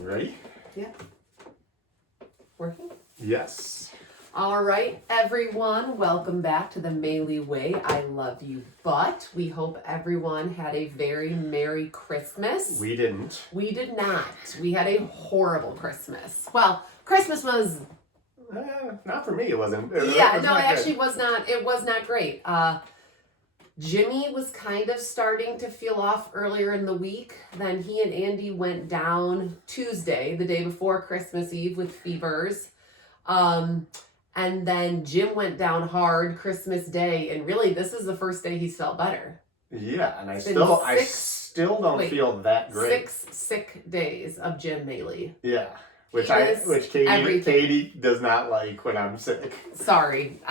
Ready? Yeah. Working? Yes. All right, everyone. Welcome back to the Maley Way. I love you, but we hope everyone had a very Merry Christmas. We didn't. We did not. We had a horrible Christmas. Well, Christmas was... Not for me, it wasn't. It actually was not. It was not great. Jimmy was kind of starting to feel off earlier in the week. Then he and Andy went down Tuesday, the day before Christmas Eve, with fevers. And then Jim went down hard Christmas Day, and really this is the first day he's felt better. Yeah, and I still don't feel that great. 6 sick days of Jim Maley. Yeah. Which Katie does not like when I'm sick. Sorry.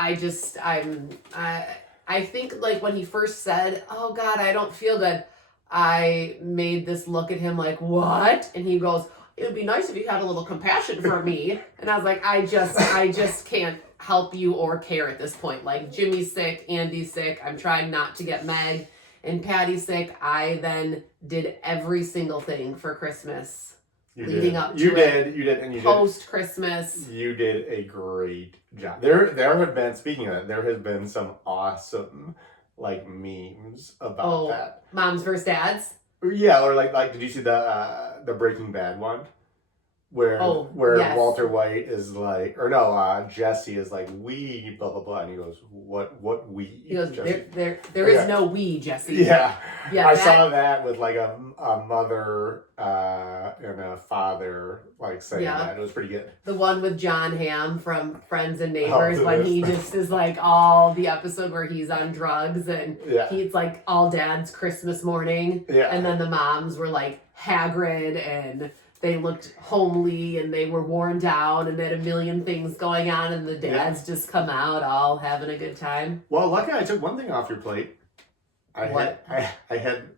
I think like when he first said, "Oh God, I don't feel good," I made this look at him like, "What?" And he goes, "It would be nice if you had a little compassion for me." And I was like, I just can't help you or care at this point. Like, Jimmy's sick, Andy's sick. I'm trying not to get Meg and Patty sick. I then did every single thing for Christmas. You did, and post Christmas. You did a great job. There have been, speaking of that, there has been some awesome like memes about that. Moms versus dads. Yeah, or like did you see the Breaking Bad one? Where yes. Walter White is like, or no, Jesse is like, we blah blah blah, and he goes, what we? He goes, there is no we, Jesse. Yeah. I saw that with like a mother and a father like saying that. It was pretty good. The one with John Hamm from Friends and Neighbors when he just is like all the episode where he's on drugs and he's like all dad's Christmas morning. Yeah. And then the moms were like haggard and they looked homely and they were worn down and they had a million things going on and the dads just come out all having a good time. Well, luckily I took one thing off your plate. I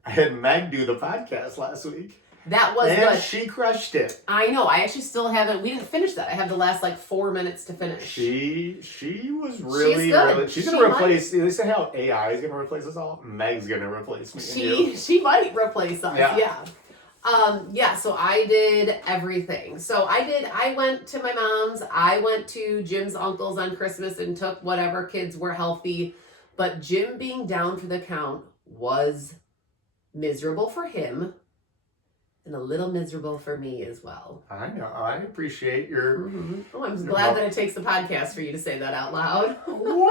had Meg do the podcast last week. That was good. And she crushed it. I know. I actually still haven't. We didn't finish that. I have the last like 4 minutes to finish. She was really. She's gonna replace. They say how AI is gonna replace us all. Meg's gonna replace me. She might replace us. Yeah. So I did everything. So I went to my mom's. I went to Jim's uncle's on Christmas and took whatever kids were healthy. But Jim being down for the count was miserable for him and a little miserable for me as well. I know. I appreciate your... Mm-hmm. Oh, I'm glad that it takes the podcast for you to say that out loud. Whoa.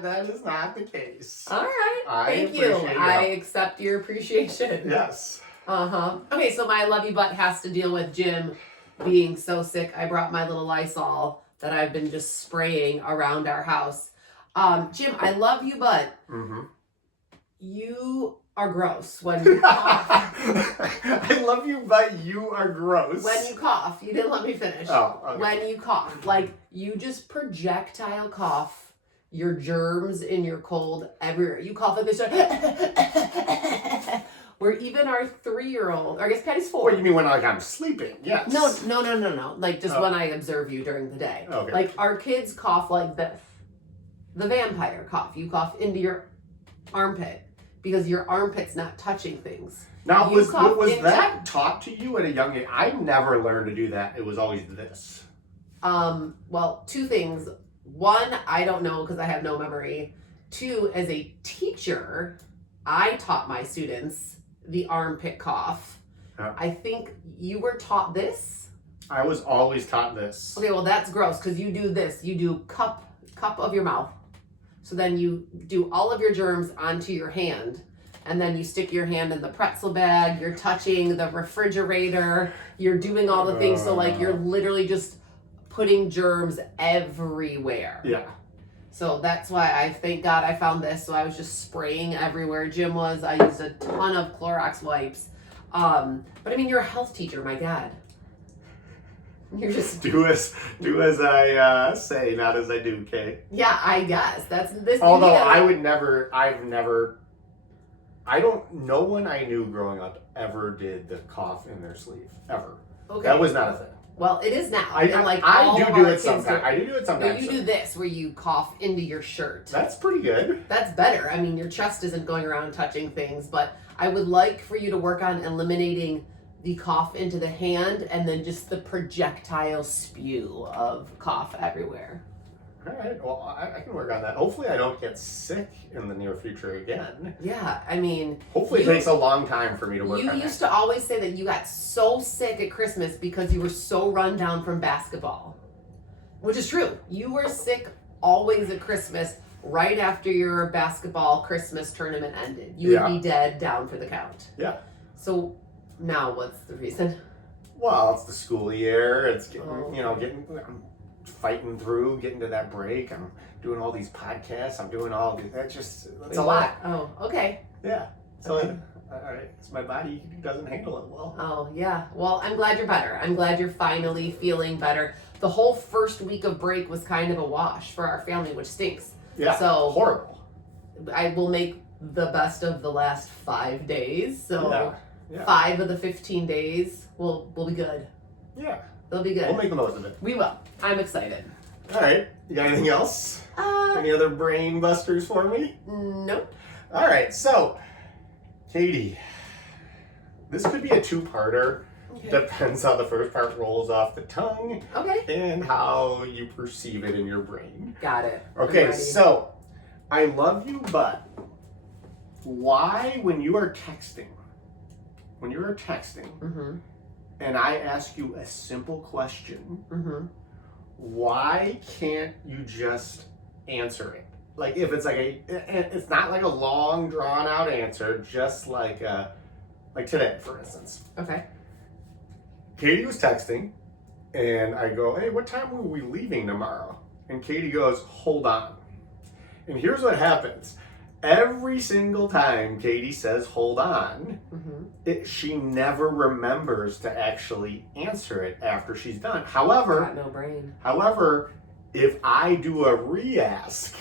That is not the case. All right. Thank you. I accept your appreciation. Yes. Okay, so my love you butt has to deal with Jim being so sick. I brought my little Lysol that I've been just spraying around our house. Jim, I love you, but you are gross when you cough. I love you, but you are gross. When you cough. You didn't let me finish. Oh, okay. When you cough. Like, you just projectile cough your germs in your cold everywhere. You cough like this. Where even our 3-year-old, or I guess Patty's 4. What, you mean when I'm sleeping? Yes. No. Like just when I observe you during the day. Okay. Like our kids cough like this. The vampire cough. You cough into your armpit because your armpit's not touching things. Now, was that taught to you at a young age? I never learned to do that. It was always this. Well, 2 things. 1, I don't know because I have no memory. 2, as a teacher, I taught my students the armpit cough. Yeah. I think you were taught this? I was always taught this. Okay, well that's gross because you do this. You do cup of your mouth. So then you do all of your germs onto your hand and then you stick your hand in the pretzel bag. You're touching the refrigerator. You're doing all the things. So like you're literally just putting germs everywhere. Yeah. So that's why thank God I found this. So I was just spraying everywhere Jim was. I used a ton of Clorox wipes. But I mean, you're a health teacher, my God. You're just... Do as I say, not as I do, okay? Yeah, I guess. That's this. Although I no one I knew growing up ever did the cough in their sleeve. Ever. Okay. That was not a thing. Well, it is now. I do it sometimes. I do it sometimes. You do this where you cough into your shirt. That's pretty good. That's better. I mean, your chest isn't going around touching things, but I would like for you to work on eliminating the cough into the hand and then just the projectile spew of cough everywhere. All right. Well, I can work on that. Hopefully, I don't get sick in the near future again. Yeah, I mean... Hopefully, it takes a long time for me to work on that. You used to always say that you got so sick at Christmas because you were so run down from basketball. Which is true. You were sick always at Christmas right after your basketball Christmas tournament ended. You would be dead down for the count. Yeah. So, now what's the reason? Well, it's the school year. It's fighting through, getting to that break. I'm doing all these podcasts. I'm doing all these. That's a lot. Oh, okay. Yeah. So it's my body doesn't handle it well. Oh, yeah. Well, I'm glad you're better. I'm glad you're finally feeling better. The whole first week of break was kind of a wash for our family, which stinks. Yeah. So horrible. I will make the best of the last 5 days. So 5 of the 15 days will be good. Yeah. They'll be good. We'll make the most of it. We will. I'm excited. All right. You got anything else? Any other brain busters for me? Nope. All right. So, Katie, this could be a two-parter. Okay. Depends how the first part rolls off the tongue. Okay. And how you perceive it in your brain. Got it. Okay. So, I love you, but why, when you are texting, mm-hmm. and I ask you a simple question, mm-hmm. why can't you just answer it? Like if it's it's not like a long drawn out answer, just like today, for instance. Okay. Katie was texting, and I go, "Hey, what time are we leaving tomorrow?" And Katie goes, "Hold on." And here's what happens. Every single time Katie says, "Hold on," mm-hmm. She never remembers to actually answer it after she's done. However, got no brain. However, if I do a re-ask,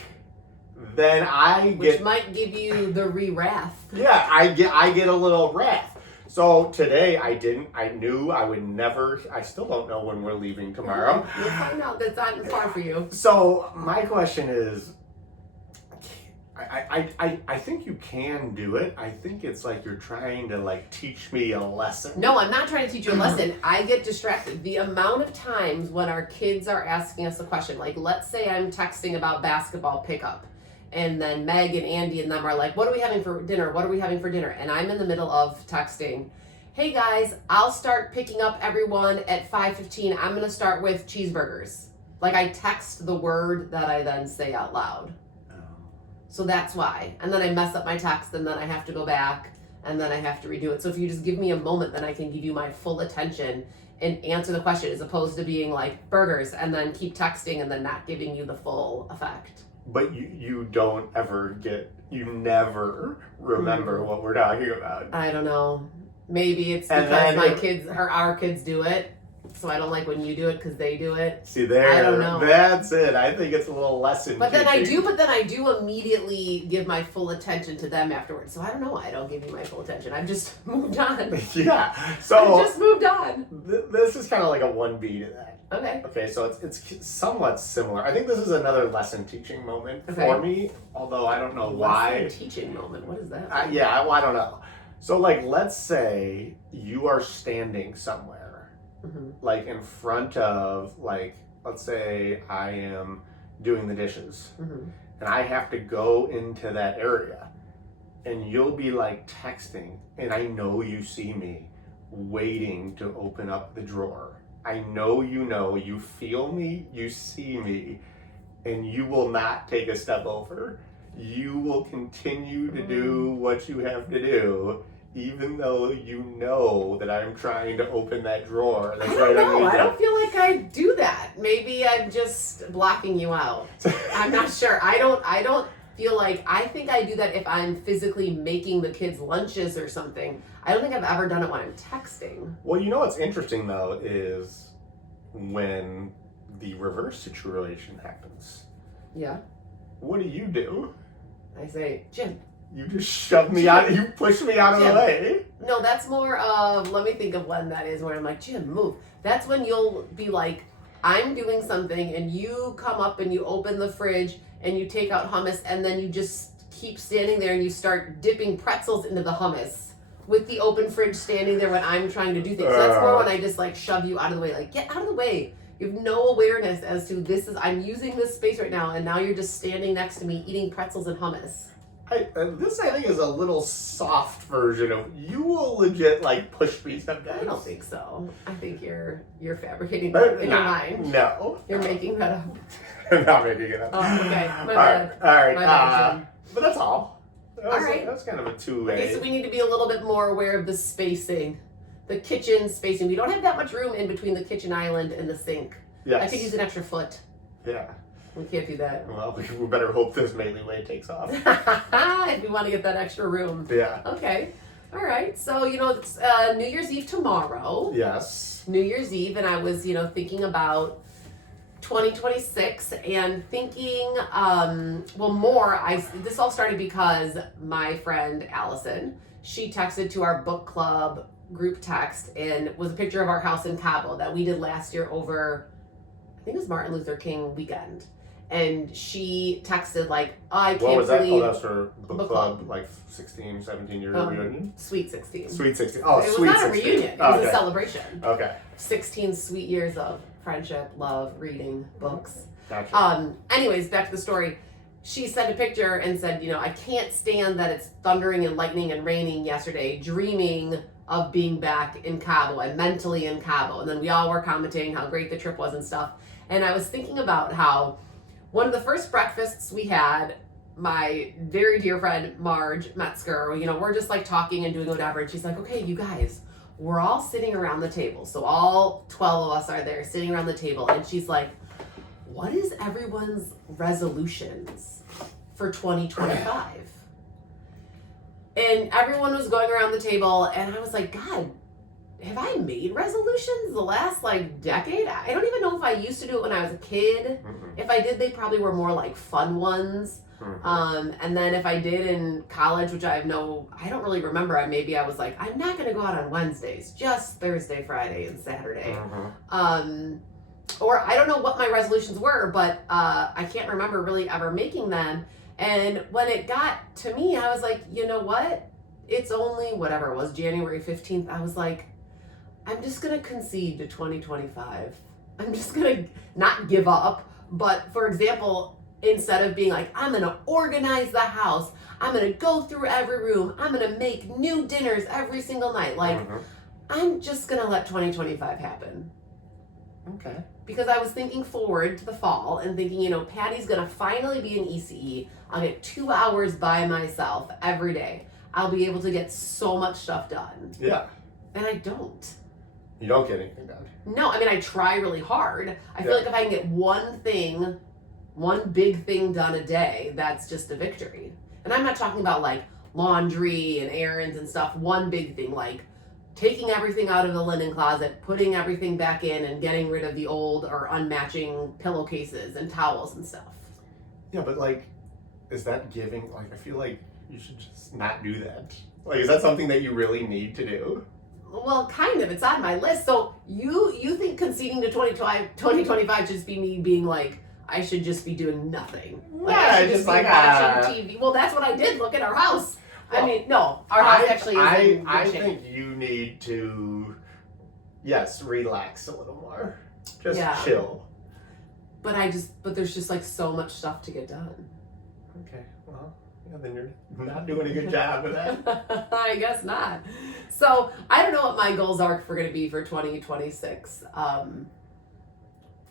then which might give you the re-wrath. Yeah, I get a little wrath. So today I knew I would never. I still don't know when we're leaving tomorrow. You'll find out. That's not far for you. So my question is, I think you can do it. I think it's like you're trying to teach me a lesson. No, I'm not trying to teach you a lesson. I get distracted. The amount of times when our kids are asking us a question, like let's say I'm texting about basketball pickup, and then Meg and Andy and them are like, "What are we having for dinner? What are we having for dinner?" And I'm in the middle of texting, "Hey guys, I'll start picking up everyone at 5:15. I'm gonna start with cheeseburgers." Like I text the word that I then say out loud. So that's why. And then I mess up my text, and then I have to go back, and then I have to redo it. So if you just give me a moment, then I can give you my full attention and answer the question, as opposed to being like burgers and then keep texting and then not giving you the full effect. But you never remember what we're talking about. I don't know. Maybe it's because our kids do it. So I don't like when you do it because they do it. See there, I don't know. That's it. I think it's a little lesson. But then I do immediately give my full attention to them afterwards. So I don't know why I don't give you my full attention. I've just moved on. Yeah. So I just moved on. This is kind of like a 1B to that. Okay. Okay, so it's somewhat similar. I think this is another lesson teaching moment for me, although I don't know why. Lesson teaching moment. What is that? I don't know. So let's say you are standing somewhere. Mm-hmm. Like in front of, let's say I am doing the dishes, mm-hmm. and I have to go into that area, and you'll be texting, and I know you see me waiting to open up the drawer. I know you feel me, you see me, and you will not take a step over. You will continue to do what you have to do, even though you know that I'm trying to open that drawer. That's I don't know. I don't feel like I do that. Maybe I'm just blocking you out. I'm not sure. I don't feel like, I think I do that if I'm physically making the kids lunches or something. I don't think I've ever done it when I'm texting. Well, you know what's interesting though is when the reverse situation happens. Yeah. What do you do? I say, Jim, You just shoved me out. You pushed me out of the Jim. way. No, that's more of, let me think of when that is, where I'm like, Jim, move. That's when you'll be like, I'm doing something, and you come up and you open the fridge and you take out hummus, and then you just keep standing there and you start dipping pretzels into the hummus with the open fridge standing there when I'm trying to do things. So that's more when I just like shove you out of the way, like, get out of the way. You have no awareness as to I'm using this space right now, and now you're just standing next to me eating pretzels and hummus. This I think is a little soft version of you will legit like push me sometimes. I don't think so. I think you're fabricating that in your mind. No. You're making that up. I'm not making it up. Oh, okay. My bad. All right. My bad, Jim. But that's all. All right. That's kind of a two-way. Okay, so we need to be a little bit more aware of the spacing. The kitchen spacing. We don't have that much room in between the kitchen island and the sink. Yes. I could use an extra foot. Yeah. We can't do that. Well, we better hope this Maley way takes off. If we want to get that extra room. Yeah. Okay. All right. So, it's New Year's Eve tomorrow. Yes. New Year's Eve, and I was, thinking about 2026 and thinking, this all started because my friend Allison, she texted to our book club group text and was a picture of our house in Cabo that we did last year over, I think it was Martin Luther King weekend. And she texted like, I can't What was that? believe... Oh, that's for book club, like 16, 17 year reunion? Sweet 16. Sweet 16. Oh, it sweet 16. It was not a reunion. It was a celebration. Okay. 16 sweet years of friendship, love, reading, books. Gotcha. Anyways, back to the story. She sent a picture and said, I can't stand that it's thundering and lightning and raining yesterday, dreaming of being back in Cabo and mentally in Cabo. And then we all were commenting how great the trip was and stuff. And I was thinking about how one of the first breakfasts we had, my very dear friend Marge Metzger, we're just like talking and doing whatever. And she's like, okay, you guys, we're all sitting around the table. So all 12 of us are there sitting around the table. And she's like, what is everyone's resolutions for 2025? And everyone was going around the table, and I was like, God, have I made resolutions the last decade? I don't even know if I used to do it when I was a kid. Mm-hmm. If I did, they probably were more like fun ones. Mm-hmm. And then if I did in college, which I don't really remember, maybe I was like, I'm not going to go out on Wednesdays, just Thursday, Friday, and Saturday. Mm-hmm. Or I don't know what my resolutions were, but I can't remember really ever making them. And when it got to me, I was like, you know what? It's only whatever it was, January 15th. I was like, I'm just going to concede to 2025. I'm just going to not give up. But for example, instead of being like, I'm going to organize the house, I'm going to go through every room, I'm going to make new dinners every single night. I'm just going to let 2025 happen. Okay. Because I was thinking forward to the fall and thinking, Patty's going to finally be in ECE. I'll get 2 hours by myself every day. I'll be able to get so much stuff done. Yeah. And I don't. You don't get anything done. No, I try really hard. I feel like if I can get one big thing done a day, that's just a victory. And I'm not talking about laundry and errands and stuff. One big thing, taking everything out of the linen closet, putting everything back in, and getting rid of the old or unmatching pillowcases and towels and stuff. Yeah, but is that giving? I feel like you should just not do that. Is that something that you really need to do? Well, kind of. It's on my list. So you think conceding to 2025 should just be me being I should just be doing nothing. I should just be watching TV. Well, that's what I did. Look at our house. Well, no, our house actually is in I good shape. think you need to, yes, relax a little more. Just chill. But there's just so much stuff to get done. Okay, well, then you're not doing a good job with that. I guess not. So I don't know what my goals are going to be for 2026.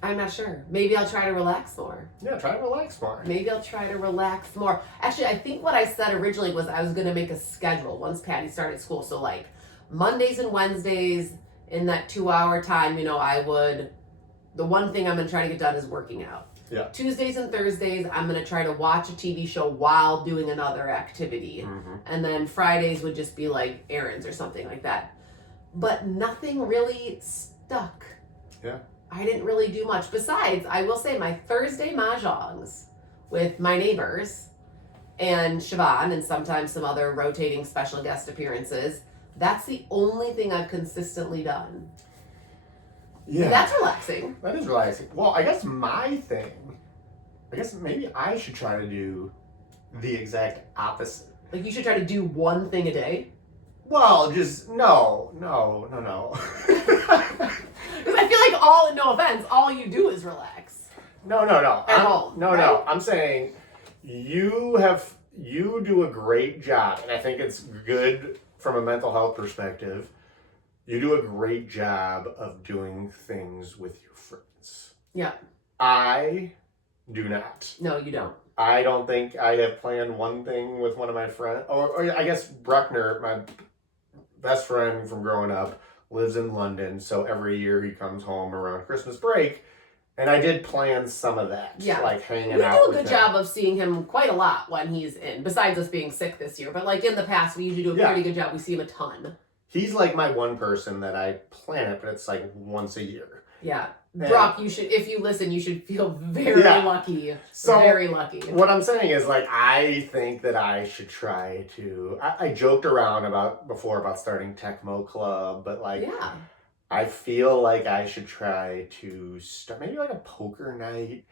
I'm not sure. Maybe I'll try to relax more. Yeah, try to relax more. Maybe I'll try to relax more. Actually, I think what I said originally was I was going to make a schedule once Patty started school. So Mondays and Wednesdays in that 2-hour time, the one thing I'm going to try to get done is working out. Yeah. Tuesdays and Thursdays, I'm going to try to watch a TV show while doing another activity. Mm-hmm. And then Fridays would just be errands or something like that. But nothing really stuck. Yeah. I didn't really do much. Besides, I will say my Thursday mahjongs with my neighbors and Siobhan, and sometimes some other rotating special guest appearances. That's the only thing I've consistently done. Yeah. And that's relaxing. That is relaxing. Well, I guess maybe I should try to do the exact opposite. Like, you should try to do one thing a day. Well, just no. Because I feel like no offense, all you do is relax. No. At home. No. Right? I'm saying you do a great job, and I think it's good from a mental health perspective. You do a great job of doing things with your friends. Yeah. I do not. No, you don't. I don't think I have planned one thing with one of my friends. Or I guess Bruckner, my best friend from growing up, lives in London. So every year he comes home around Christmas break. And I did plan some of that. Yeah. Like hanging We out do a with good him. job of seeing him quite a lot when he's in, besides us being sick this year. But like in the past, we usually do a pretty good job. We see him a ton. He's like my one person that I plan it, but it's like once a year. Yeah. And Brock, you should, if you listen, you should feel very lucky. So very lucky. What I'm saying is, like, I think that I should try to. I joked around before about starting Tecmo Club, but like, Yeah. I feel like I should try to start maybe like a poker night,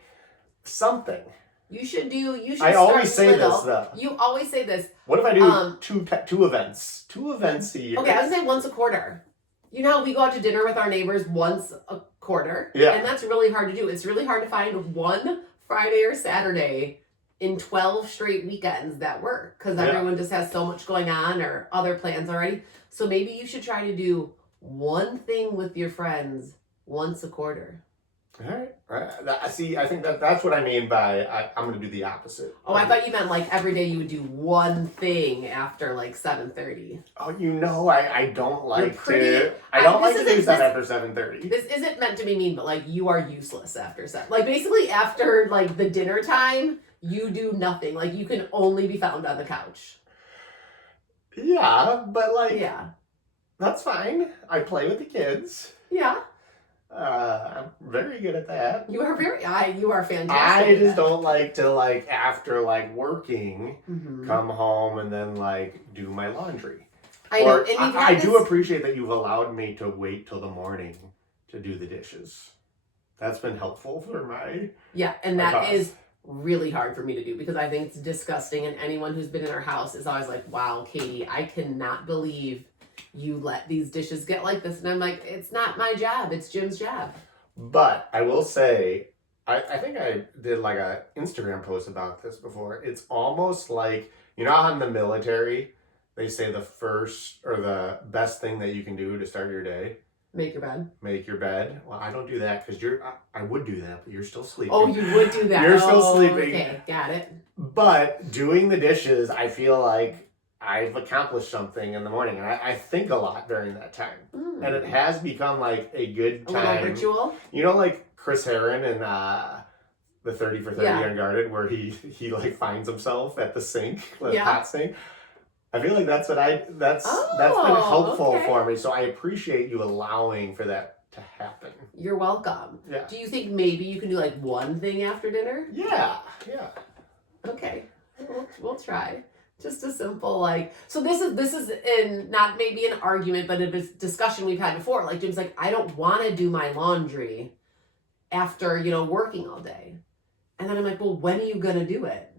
something. You should I start always say little. this though. You always say this. What if I do two events? 2 events a year. Okay, I would say once a quarter. You know, we go out to dinner with our neighbors once a quarter. Yeah. And that's really hard to do. It's really hard to find one Friday or Saturday in 12 straight weekends that work. Because everyone just has so much going on or other plans already. So maybe you should try to do one thing with your friends once a quarter. All right. See, I think that's what I mean by I'm going to do the opposite. Oh, I thought you meant like every day you would do one thing after like 7:30. Oh, I don't like to. I I- don't this like to isn't- do that this- after 7:30. This isn't meant to be mean, but like you are useless after 7. Like basically after like the dinner time, you do nothing. Like you can only be found on the couch. Yeah, but like, Yeah. that's fine. I play with the kids. Yeah. I'm very good at that. You are you are fantastic. I at just that. don't like to like after like working, Mhm. come home and then like do my laundry. I know. Or And you've I had do this- appreciate that you've allowed me to wait till the morning to do the dishes. That's been helpful for my. Yeah, and my that cause. is really hard for me to do because I think it's disgusting. And anyone who's been in our house is always like, "Wow, Katie, I cannot believe you let these dishes get like this." And I'm like, "It's not my job. It's Jim's job." But I will say, I think I did like a Instagram post about this before. It's almost like, you know how in the military they say the first or the best thing that you can do to start your day, Make your bed. make your bed. Well, I don't do that because I would do that, but you're still sleeping. Oh, you would do that. You're still Oh, sleeping. Okay, got it. But doing the dishes, I feel like I've accomplished something in the morning, and I think a lot during that time. Mm. And it has become like a good A time. little ritual. You know, like Chris Heron in the 30 for 30 Yeah. Unguarded, where he like finds himself at the sink, the Yeah. pot sink. I feel like that's been Oh, helpful okay. for me. So I appreciate you allowing for that to happen. You're welcome. Yeah. Do you think maybe you can do like one thing after dinner? Yeah. Okay, we'll try. Just a simple like. So this is in not maybe an argument, but a discussion we've had before. Like Jim's like, I don't want to do my laundry after working all day, and then I'm like, well, when are you gonna do it?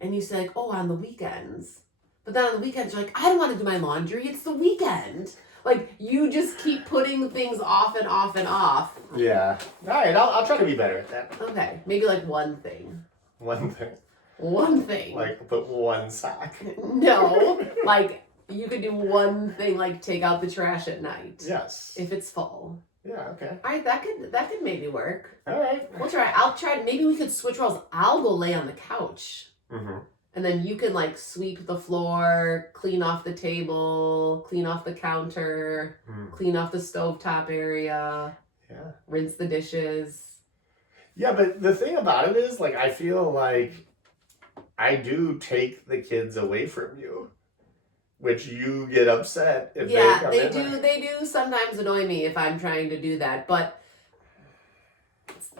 And you say like, oh, on the weekends. But then on the weekends you're like, I don't want to do my laundry. It's the weekend. Like you just keep putting things off and off and off. Yeah. All right. I'll try to be better at that. Okay, maybe like one thing. One thing. One thing. Like put one sock. No, like you could do one thing, like take out the trash at night Yes. if it's full. Yeah. Okay. All right, that could maybe work. All right. We'll try. I'll try. Maybe we could switch roles. I'll go lay on the couch, Mm-hmm. and then you can like sweep the floor, clean off the table, clean off the counter, clean off the stovetop area, Yeah. rinse the dishes. Yeah, but the thing about it is, like, I feel like I do take the kids away from you, which you get upset if Yeah, they come they in. do. They do sometimes annoy me if I'm trying to do that, but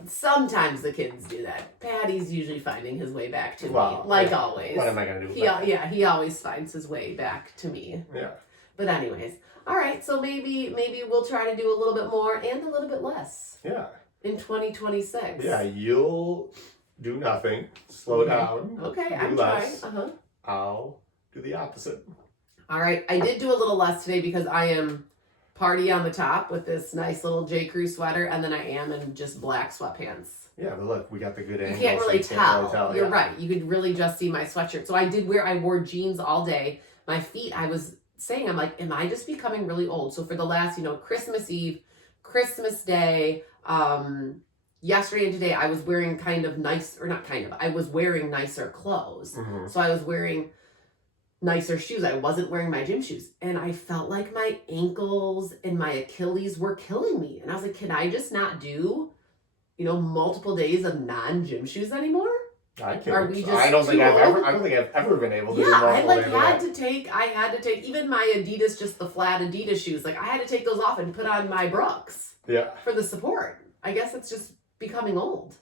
Sometimes the kids do that. Patty's usually finding his way back to me, always. What am I going to do with that? Yeah, he always finds his way back to me. Yeah. But anyways, all right. So maybe we'll try to do a little bit more and a little bit less. Yeah. In 2026. Yeah, you'll do nothing. Slow down. Okay, do I'm less. trying. I'll do the opposite. All right, I did do a little less today because I am party on the top with this nice little J. Crew sweater, and then I am in just black sweatpants. Yeah, but look, we got the good angle. You can't really tell. You're yeah. right. You could really just see my sweatshirt. So I wore jeans all day. My feet, I was saying, I'm like, am I just becoming really old? So for the last, Christmas Eve, Christmas Day, yesterday and today, I was wearing I was wearing nicer clothes. Mm-hmm. So I was wearing nicer shoes. I wasn't wearing my gym shoes. And I felt like my ankles and my Achilles were killing me. And I was like, can I just not do, multiple days of non-gym shoes anymore? I can't. Are we just I don't think too old? I've ever been able to do Yeah, multiple days. I had to take even my Adidas, just the flat Adidas shoes. Like I had to take those off and put on my Brooks. Yeah. For the support. I guess it's just becoming old.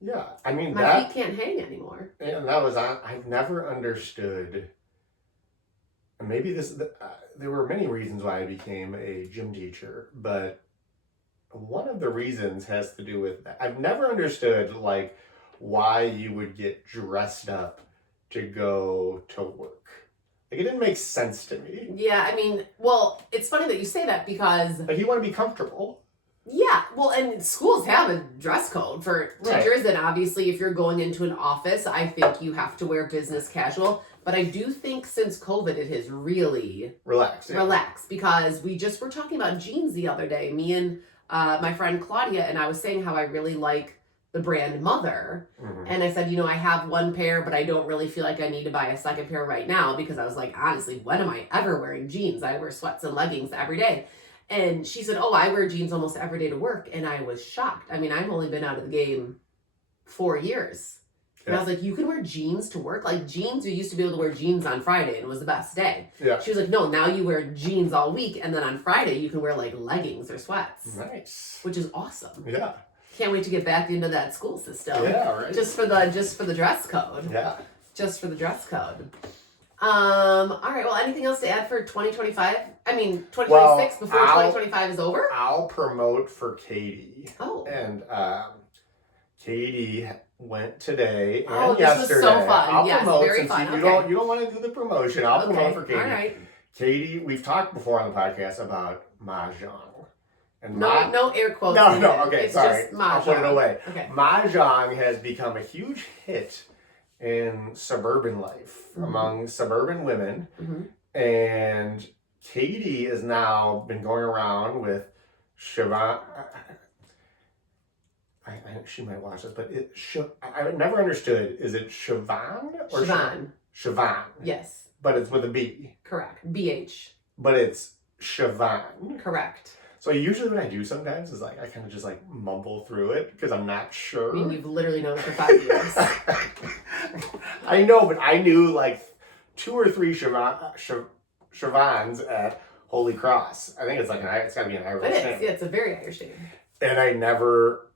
Yeah, I mean my feet can't hang anymore. And that was I've never understood. And maybe there were many reasons why I became a gym teacher, but one of the reasons has to do with I've never understood like why you would get dressed up to go to work. Like it didn't make sense to me. Yeah, I mean, well, it's funny that you say that because like you want to be comfortable. Yeah, well, and schools have a dress code for teachers, and obviously if you're going into an office, I think you have to wear business casual. But I do think since COVID, it has really relaxed because we just were talking about jeans the other day. Me and my friend Claudia, and I was saying how I really like the brand Mother. Mm-hmm. And I said, I have one pair, but I don't really feel like I need to buy a second pair right now because I was like, honestly, when am I ever wearing jeans? I wear sweats and leggings every day. And she said, I wear jeans almost every day to work. And I was shocked. I mean, I've only been out of the game 4 years. And I was like, you can wear jeans to work? Like jeans, you used to be able to wear jeans on Friday and it was the best day. Yeah. She was like, no, now you wear jeans all week. And then on Friday, you can wear like leggings or sweats. Nice. Which is awesome. Yeah. Can't wait to get back into that school system. Yeah, right. Just for the dress code. Yeah. Just for the dress code. All right. Well, anything else to add for 2025? I mean, 2026 before 2025 is over? I'll promote for Katie. Oh. And Katie went today and this yesterday. was so fun. I'll yes, promote very since fun. you don't want to do the promotion. I'll promote for Katie. All right. Katie, we've talked before on the podcast about mahjong. And no air quotes. No, okay, it's sorry. Just mahjong. I'll put it away. Okay. Mahjong has become a huge hit in suburban life among suburban women. Mm-hmm. And Katie has now been going around with Siobhan. She might watch this, but I never understood. Is it Siobhan or Siobhan? Siobhan. Yes. But it's with a B. Correct. BH. But it's Siobhan. Correct. So usually what I do sometimes is like I kind of just like mumble through it because I'm not sure. I mean, you've literally known it for 5 years. I know, but I knew like 2 or 3 Siobhans at Holy Cross. I think it's like it's got to be an Irish name. It is. Yeah, it's a very Irish name. And I never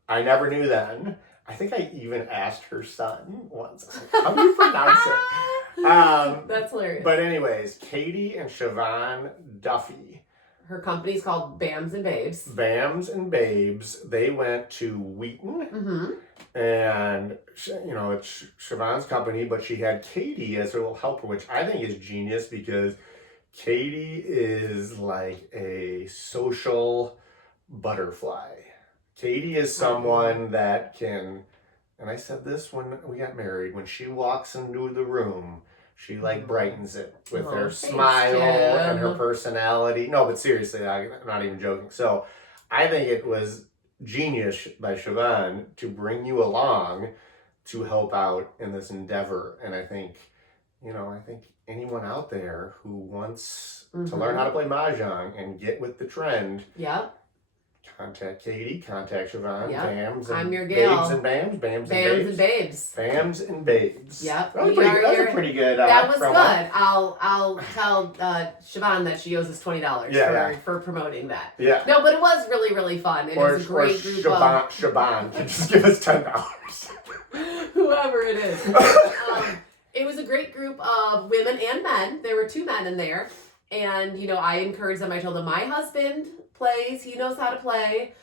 knew then. I think I even asked her son once. I was like, how do you pronounce it? That's hilarious. But anyways, Katie and Siobhan Duffy. Her company's called Bams and Babes. Bams and Babes. They went to Wheaton. Mm-hmm. And, it's Siobhan's company, but she had Katie as her little helper, which I think is genius because Katie is like a social butterfly. Katie is someone that can, and I said this when we got married, when she walks into the room, she like brightens it with her smile and her personality. No, but seriously, I'm not even joking. So I think it was genius by Siobhan to bring you along to help out in this endeavor. And I think, anyone out there who wants to learn how to play mahjong and get with the trend, Yep. Contact Katie, contact Siobhan, Yep. Bams and I'm your gal. Babes and Bams, Bams and Bams Babes. and babes. Bams and Babes. Yep. That was pretty good. That was promo. good. I'll tell Siobhan that she owes us $20 for promoting that. Yeah. No, but it was really, really fun. It was a great group of Siobhan can just give us $10. whoever it is. It was a great group of women and men. There were 2 men in there. And, I encouraged them. I told them, my husband plays. He knows how to play.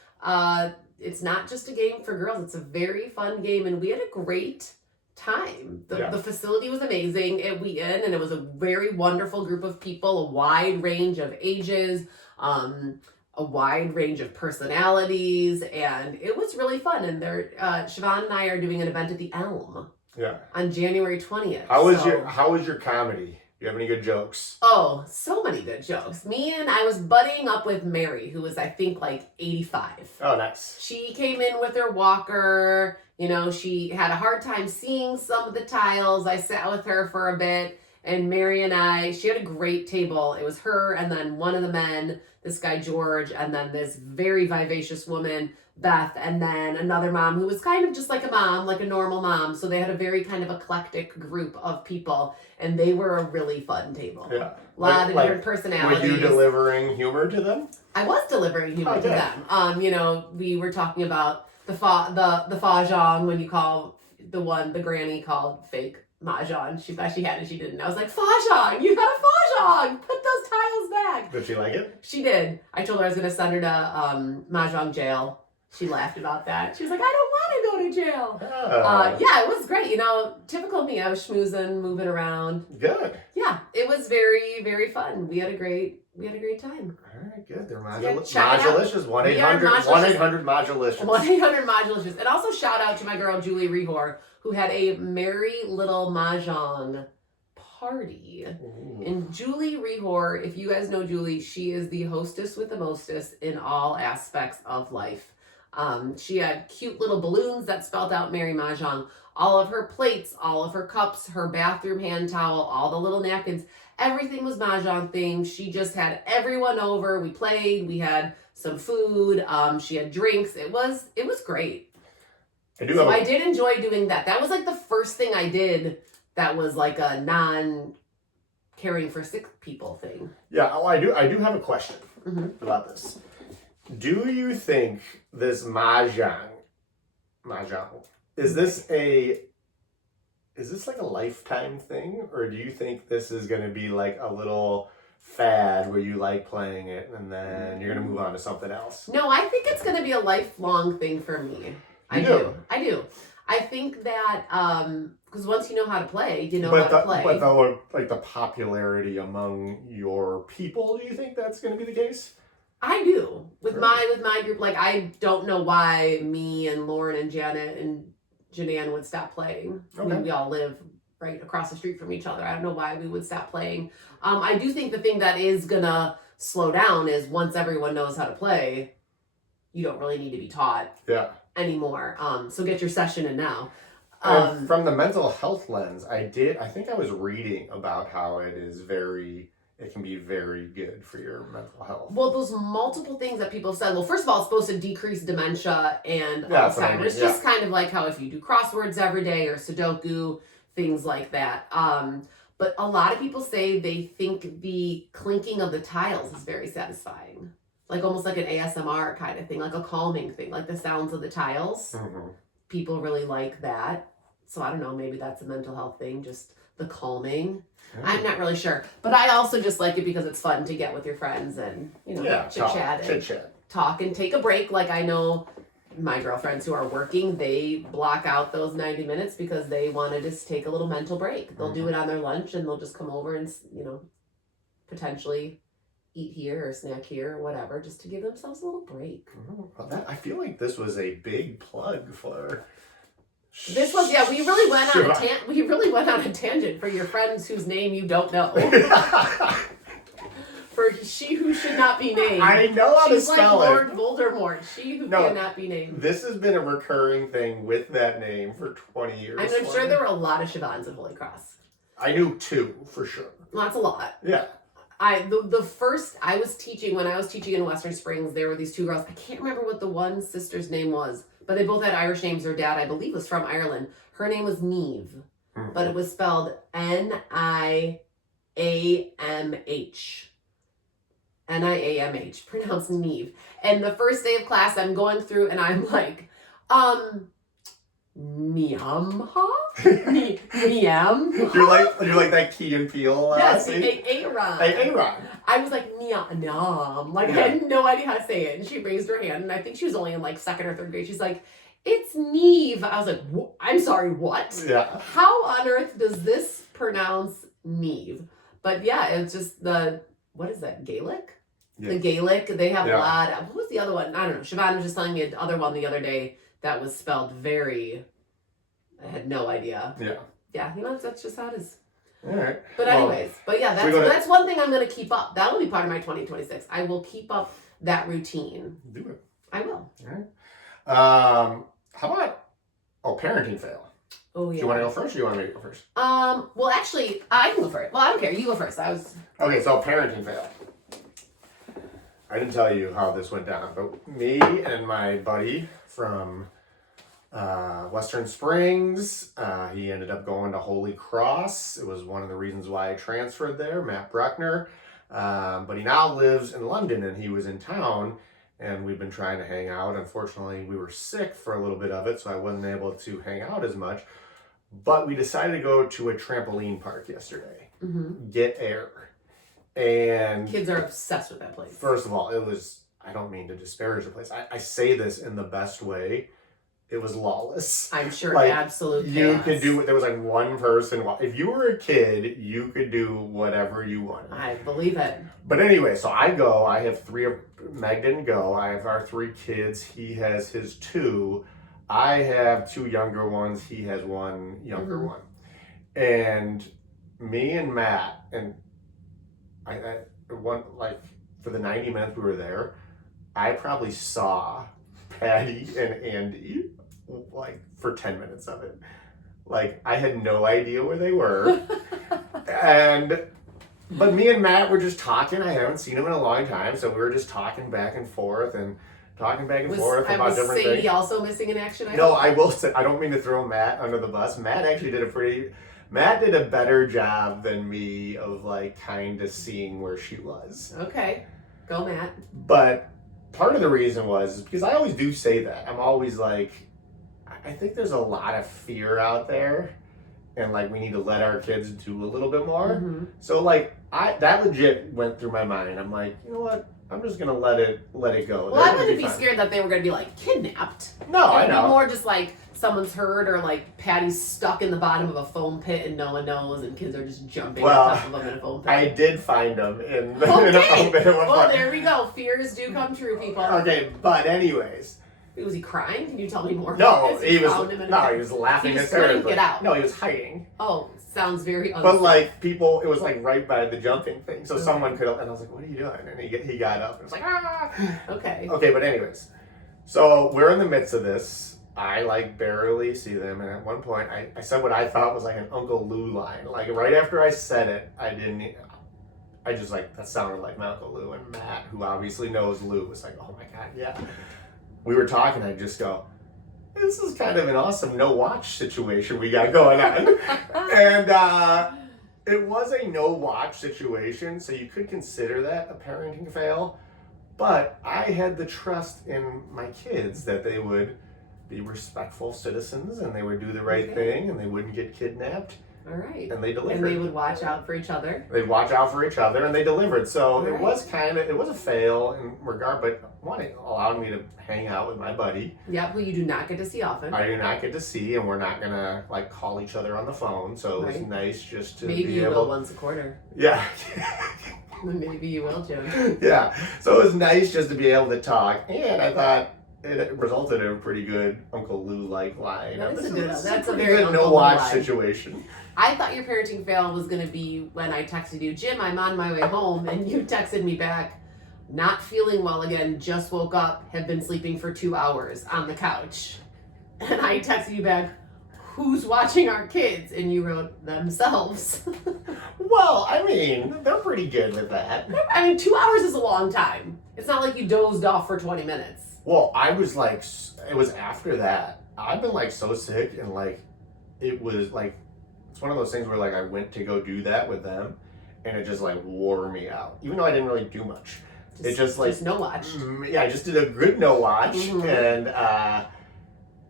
It's not just a game for girls. It's a very fun game. And we had a great time. The facility was amazing at Wheaton. And it was a very wonderful group of people, a wide range of ages, a wide range of personalities. And it was really fun. And Siobhan and I are doing an event at the Elm. Yeah. On January 20th. How was your comedy? Do you have any good jokes? Oh, so many good jokes. I was buddying up with Mary, who was, I think, like 85. Oh, nice. She came in with her walker. She had a hard time seeing some of the tiles. I sat with her for a bit. And Mary and she had a great table. It was her and then one of the men, this guy George, and then this very vivacious woman, Beth, and then another mom who was kind of just like a mom, like a normal mom. So they had a very kind of eclectic group of people, and they were a really fun table. Yeah. A lot of different personalities. Were you delivering humor to them? I was delivering humor to them. We were talking about the Fajong, when you call the granny called fake Mahjong. She thought she had it, she didn't. I was like, Fajong, you got a Fajong! Put those tiles back! Did she like it? She did. I told her I was going to send her to Mahjong jail. She laughed about that. She was like, I don't want to go to jail. Yeah, it was great. Typical me. I was schmoozing, moving around. Good. Yeah, it was very, very fun. We had a great time. All right, good. They're Shout out. modulicious. 1-800 modulicious. 1-800 modulicious. And also shout out to my girl Julie Rehor, who had a merry little Mahjong party. Ooh. And Julie Rehor, if you guys know Julie, she is the hostess with the mostest in all aspects of life. She had cute little balloons that spelled out Merry Mahjong. All of her plates, all of her cups, her bathroom hand towel, all the little napkins, everything was Mahjong themed. She just had everyone over. We played. We had some food. She had drinks. It was great. I did enjoy doing that. That was like the first thing I did that was like a non-caring for sick people thing. Yeah, I do have a question about this. Do you think this Mahjong, is this like a lifetime thing, or do you think this is going to be like a little fad where you like playing it and then you're going to move on to something else? No, I think it's going to be a lifelong thing for me. I do. I think that because once you know how to play, you know how to play. But the popularity among your people, do you think that's going to be the case? I do. With my group, like, I don't know why me and Lauren and Janet and Janan would stop playing. Okay. I mean, we all live right across the street from each other. I don't know why we would stop playing. I do think the thing that is gonna slow down is once everyone knows how to play, you don't really need to be taught anymore. So get your session in now. And from the mental health lens, I think I was reading about how it can be very good for your mental health. Well, those multiple things that people have said. Well, first of all, it's supposed to decrease dementia and Alzheimer's. Just kind of like how if you do crosswords every day or Sudoku, things like that. But a lot of people say they think the clinking of the tiles is very satisfying. Like almost like an ASMR kind of thing, like a calming thing, like the sounds of the tiles. Mm-hmm. People really like that. So I don't know, maybe that's a mental health thing, just the calming. I'm not really sure. But I also just like it because it's fun to get with your friends and, chit-chat and talk and take a break. Like I know my girlfriends who are working, they block out those 90 minutes because they want to just take a little mental break. They'll do it on their lunch and they'll just come over and, potentially eat here or snack here or whatever, just to give themselves a little break. Well, I feel like this was a big plug for... This was, we really went on a tangent for your friends whose name you don't know. For she who should not be named. I know how to spell it. She's like Lord Voldemort. She who cannot be named. This has been a recurring thing with that name for 20 years. I'm sure there were a lot of Siobhans at Holy Cross. I knew 2 for sure. Well, that's a lot. Yeah. The first I was teaching when I was teaching in Western Springs, there were these two girls. I can't remember what the one sister's name was, but they both had Irish names. Her dad, I believe, was from Ireland. Her name was Neve, but it was spelled Niamh. Niamh, pronounced Neve. And the first day of class, I'm going through and I'm like, Niamha? Niam? You're like that Key and Peele. Yes, scene? Aaron. Aaron. I was like, Niam. Like, I had no idea how to say it. And she raised her hand, and I think she was only in like second or third grade. She's like, it's Neve. I was like, I'm sorry, what? Yeah. How on earth does this pronounce Neve? But yeah, it's just what is that, Gaelic? Yeah. The Gaelic, they have a lot. What was the other one? I don't know. Siobhan was just telling me the other one the other day that was spelled I had no idea. Yeah. Yeah, that's just how it is. All right. But anyways, that's one thing I'm going to keep up. That will be part of my 2026. I will keep up that routine. Do it. I will. All right. How about parenting fail? Oh, yeah. Do you want to go first or do you want me to go first? Well, actually, I can go first. Well, I don't care. You go first. Okay, so parenting fail. I didn't tell you how this went down, but me and my buddy from Western Springs, he ended up going to Holy Cross. It was one of the reasons why I transferred there, Matt Bruckner. But he now lives in London and he was in town and we've been trying to hang out. Unfortunately, we were sick for a little bit of it, so I wasn't able to hang out as much. But we decided to go to a trampoline park yesterday, get air. And kids are obsessed with that place. First of all, I don't mean to disparage the place. I say this in the best way. It was lawless. I'm sure, like, absolute chaos. You could do, there was like one person. If you were a kid, you could do whatever you wanted. I believe it. But anyway, so I have Meg didn't go. I have our 3 kids. He has his 2. I have 2 younger ones. He has 1 younger one. And me and Matt, and I for the 90 minutes we were there, I probably saw Patty and Andy like for 10 minutes of it. Like I had no idea where they were. But me and Matt were just talking. I haven't seen him in a long time, so we were just talking back and forth about different Sadie things. Also missing in action? I will say, I don't mean to throw Matt under the bus. Matt actually Matt did a better job than me of like kind of seeing where she was. Okay, go Matt. But part of the reason was because I always do say that. I'm always like, I think there's a lot of fear out there, and like we need to let our kids do a little bit more. So like that legit went through my mind. I'm like, you know what? I'm just gonna let it go. Well, I wouldn't be scared that they were gonna be like kidnapped. No, I know. It'd be more just like someone's hurt or like Patty's stuck in the bottom of a foam pit and no one knows, and kids are just jumping on top of them in a foam pit. I did find them in a foam pit. Well, there we go. Fears do come true, people. Okay, but anyways. Was he crying? Can you tell me more? No, he was laughing hysterically. Couldn't get out. No, he was hiding. Oh, sounds very unsafe. But like people, it was like right by the jumping thing, so someone could have. And I was like, "What are you doing?" And he got up and was like, "Ah." Okay. Okay, but anyways, so we're in the midst of this. I like barely see them, and at one point, I said what I thought was like an Uncle Lou line. Like right after I said it, I just like that sounded like my Uncle Lou, and Matt, who obviously knows Lou, was like, "Oh my god, yeah." We were talking, I just go, this is kind of an awesome no-watch situation we got going on. And it was a no-watch situation, so you could consider that a parenting fail. But I had the trust in my kids that they would be respectful citizens and they would do the right thing and they wouldn't get kidnapped. All right. And they delivered. And they would watch out for each other. They'd watch out for each other and they delivered. So it was a fail in regard, but one, it allowed me to hang out with my buddy. Yeah, who you do not get to see often. I do not get to see, and we're not going to like call each other on the phone. So it was nice just to Maybe you will once a quarter. Yeah. Maybe you will, Jim. Yeah. So it was nice just to be able to talk. And I thought it resulted in a pretty good Uncle Lou-like line. That's a very good no-watch situation. I thought your parenting fail was going to be when I texted you, Jim, I'm on my way home, and you texted me back, not feeling well again, just woke up, have been sleeping for 2 hours on the couch. And I texted you back, who's watching our kids? And you wrote themselves. Well, I mean, they're pretty good with that. I mean, 2 hours is a long time. It's not like you dozed off for 20 minutes. Well, I was like, it was after that. I've been like so sick, and like, it was like, it's one of those things where like I went to go do that with them, and it just like wore me out. Even though I didn't really do much. It just like. Just no watch. Yeah, I just did a good no watch, Mhm. and I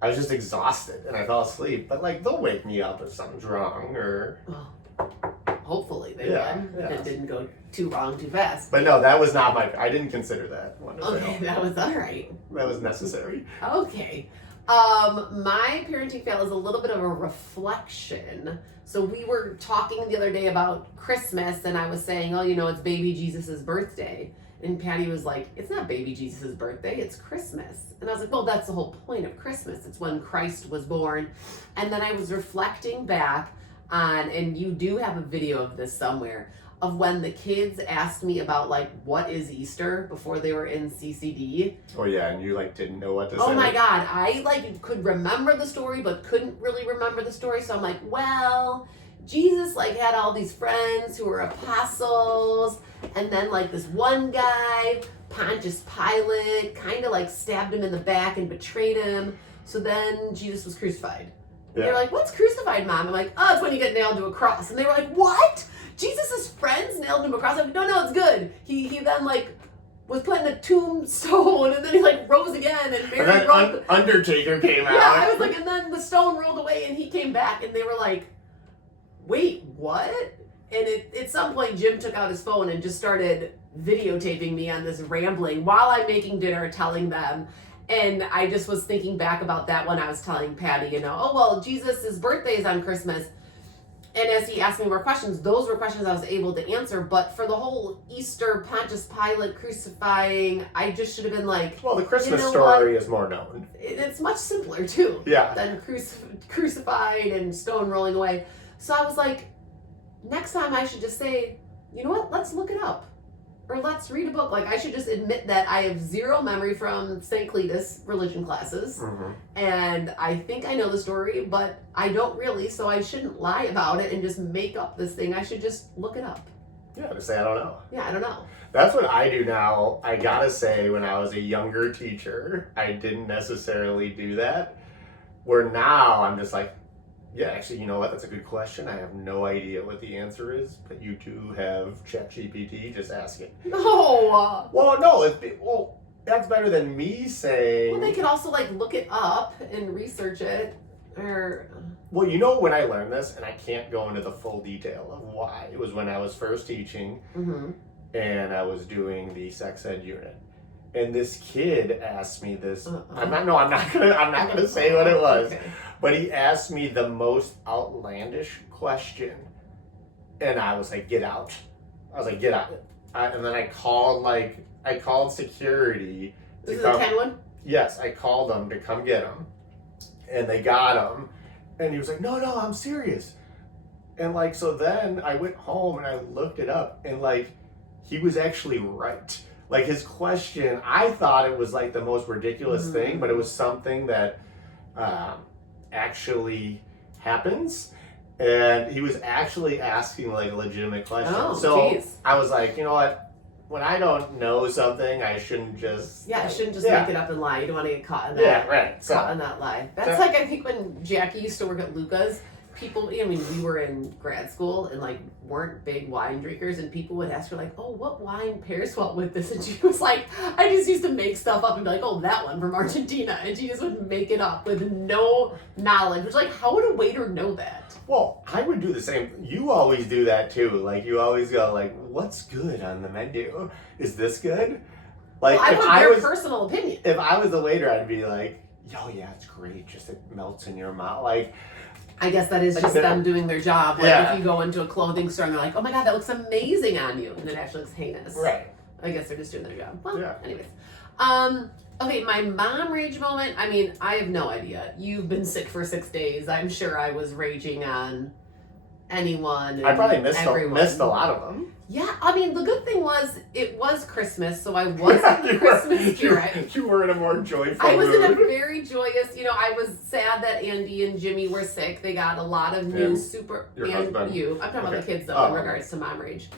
was just exhausted, and I fell asleep. But like, they'll wake me up if something's wrong, or. Well, hopefully they Yeah, would. yeah. It didn't go too wrong too fast. But no, that was not my. I didn't consider that one. To Okay, fail. that was all right. That was necessary. Okay. My parenting fail is a little bit of a reflection. So we were talking the other day about Christmas, and I was saying, oh, it's baby Jesus's birthday. And Patty was like, it's not baby Jesus's birthday, it's Christmas. And I was like, well, that's the whole point of Christmas. It's when Christ was born. And then I was reflecting back on, and you do have a video of this somewhere, of when the kids asked me about like, what is Easter before they were in CCD. Oh yeah, and you like didn't know what to say. Oh my God, I like could remember the story, but couldn't really remember the story. So I'm like, well, Jesus like had all these friends who were apostles, and then like this one guy, Pontius Pilate, kind of like stabbed him in the back and betrayed him. So then Jesus was crucified. And they're like, what's crucified, Mom? I'm like, oh, it's when you get nailed to a cross. And they were like, what? Jesus' friends nailed him to a cross? I'm like, no, it's good. He then like was put in a tombstone, and then he like rose again, and Mary And then rolled. Undertaker came out. Yeah, I was like, and then the stone rolled away, and he came back, and they were like, wait, what? And at some point, Jim took out his phone and just started videotaping me on this rambling while I'm making dinner, telling them. And I just was thinking back about that when I was telling Patty, oh, well, Jesus' birthday is on Christmas. And as he asked me more questions, those were questions I was able to answer. But for the whole Easter, Pontius Pilate crucifying, I just should have been like, well, the Christmas you know story is more known. it's much simpler, too. Yeah. Than crucified and stone rolling away. So I was like, next time I should just say, you know what, let's look it up. Or let's read a book. Like, I should just admit that I have zero memory from St. Cletus religion classes. Mm-hmm. And I think I know the story, but I don't really, so I shouldn't lie about it and just make up this thing. I should just look it up. Yeah, to say I don't know. Yeah, I don't know. That's what I do now. I gotta say, when I was a younger teacher, I didn't necessarily do that. Where now I'm just like, yeah, actually, you know what? That's a good question. I have no idea what the answer is, but you do have ChatGPT. Just ask it. No. Well, no, that's better than me saying. Well, they could also like look it up and research it, or. Well, you know when I learned this, and I can't go into the full detail of why. It was when I was first teaching, Mm-hmm. and I was doing the sex ed unit, and this kid asked me this. Uh-uh. I'm not gonna say what it was. Okay. But he asked me the most outlandish question, and I was like, "Get out!" I was like, "Get out!" And then I called security. This is a 10 one? Yes, I called them to come get him, and they got him, and he was like, "No, I'm serious." And like, so then I went home and I looked it up, and like, he was actually right. Like his question, I thought it was like the most ridiculous thing, but it was something that. Actually happens, and he was actually asking like legitimate questions. Oh, so geez. I was like, you know what? When I don't know something, I shouldn't just Yeah, I shouldn't just make it up and lie. You don't want to get caught in that. Yeah, right. Caught in that lie. That's like I think when Jackie used to work at Luca's, people, I mean, we were in grad school and like weren't big wine drinkers, and people would ask her like, oh, what wine pairs well with this? And she was like, I just used to make stuff up and be like, oh, that one from Argentina. And she just would make it up with no knowledge. Which, like, how would a waiter know that? Well, I would do the same. You always do that too. Like you always go like, what's good on the menu? Is this good? Like Well, I if want I their was personal opinion. if I was the waiter, I'd be like, yo, yeah, it's great. Just it melts in your mouth. Like I guess that is just them doing their job. Like Yeah. if you go into a clothing store and they're like, oh my God, that looks amazing on you. And it actually looks heinous. right. I guess they're just doing their job. Well, Yeah. anyways. Okay, my mom rage moment. I mean, I have no idea. You've been sick for 6 days. I'm sure I was raging on anyone. And I probably missed everyone. a lot of them. Yeah, I mean, the good thing was it was Christmas, so I was in the Christmas spirit. You were in a more joyful I was mood. in a very joyous, I was sad that Andy and Jimmy were sick. They got a lot of new Your husband. I'm talking about the kids though, Oh. in regards to mom rage.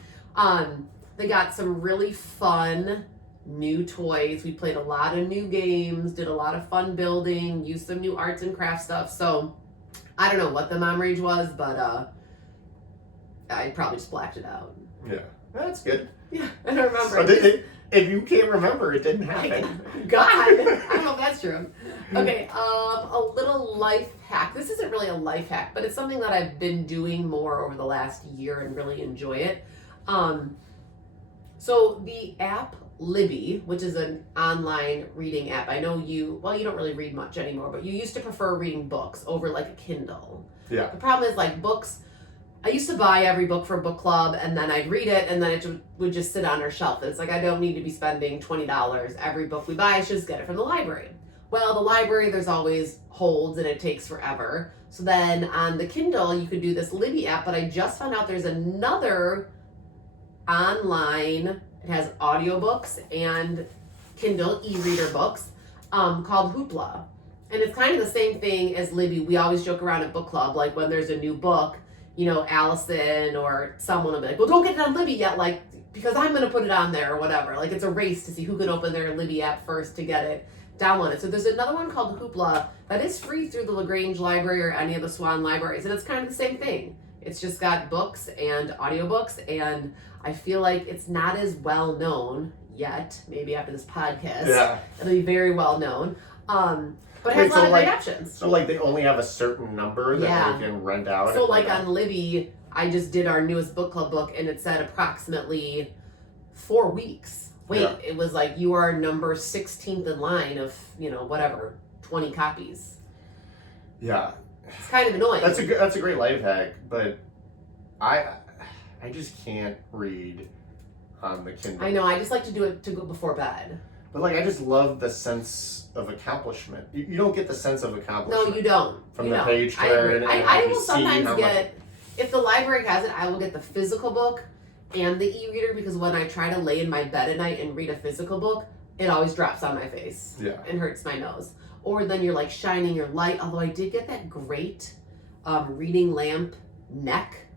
They got some really fun new toys. We played a lot of new games, did a lot of fun building, used some new arts and crafts stuff. So I don't know what the mom rage was, but I probably just blacked it out. Yeah, that's good. Yeah, I don't remember. So if you can't remember, it didn't happen. God, I don't know if that's true. Okay, a little life hack. This isn't really a life hack, but it's something that I've been doing more over the last year and really enjoy it. So the app Libby, which is an online reading app. I know you don't really read much anymore, but you used to prefer reading books over like a Kindle. Yeah. The problem is like books, I used to buy every book for book club and then I'd read it and then it would just sit on our shelf. And it's like, I don't need to be spending $20 every book we buy. I should just get it from the library. Well, the library, there's always holds and it takes forever. So then on the Kindle, you could do this Libby app, but I just found out there's another online, it has audiobooks and Kindle e-reader books called Hoopla. And it's kind of the same thing as Libby. We always joke around at book club, like when there's a new book, Allison or someone will be like, well, don't get it on Libby yet, like, because I'm going to put it on there or whatever. Like, it's a race to see who can open their Libby app first to get it downloaded. So there's another one called Hoopla that is free through the LaGrange Library or any of the Swan libraries. And it's kind of the same thing. It's just got books and audiobooks, and I feel like it's not as well known yet. Maybe after this podcast, it'll be very well known. But it has a lot of great options. So like they only have a certain number that they can rent out. So like on Libby, I just did our newest book club book and it said approximately 4 weeks. It was like you are number 16th in line of, 20 copies. Yeah. It's kind of annoying. That's a great life hack, but I just can't read on the Kindle. I know, I just like to do it to go before bed. But like I just love the sense of accomplishment. You don't get the sense of accomplishment. No, you don't. From the page turn. I will sometimes get, if the library has it, I will get the physical book and the e-reader, because when I try to lay in my bed at night and read a physical book, it always drops on my face. Yeah. And hurts my nose. Or then you're like shining your light, although I did get that great reading lamp neck.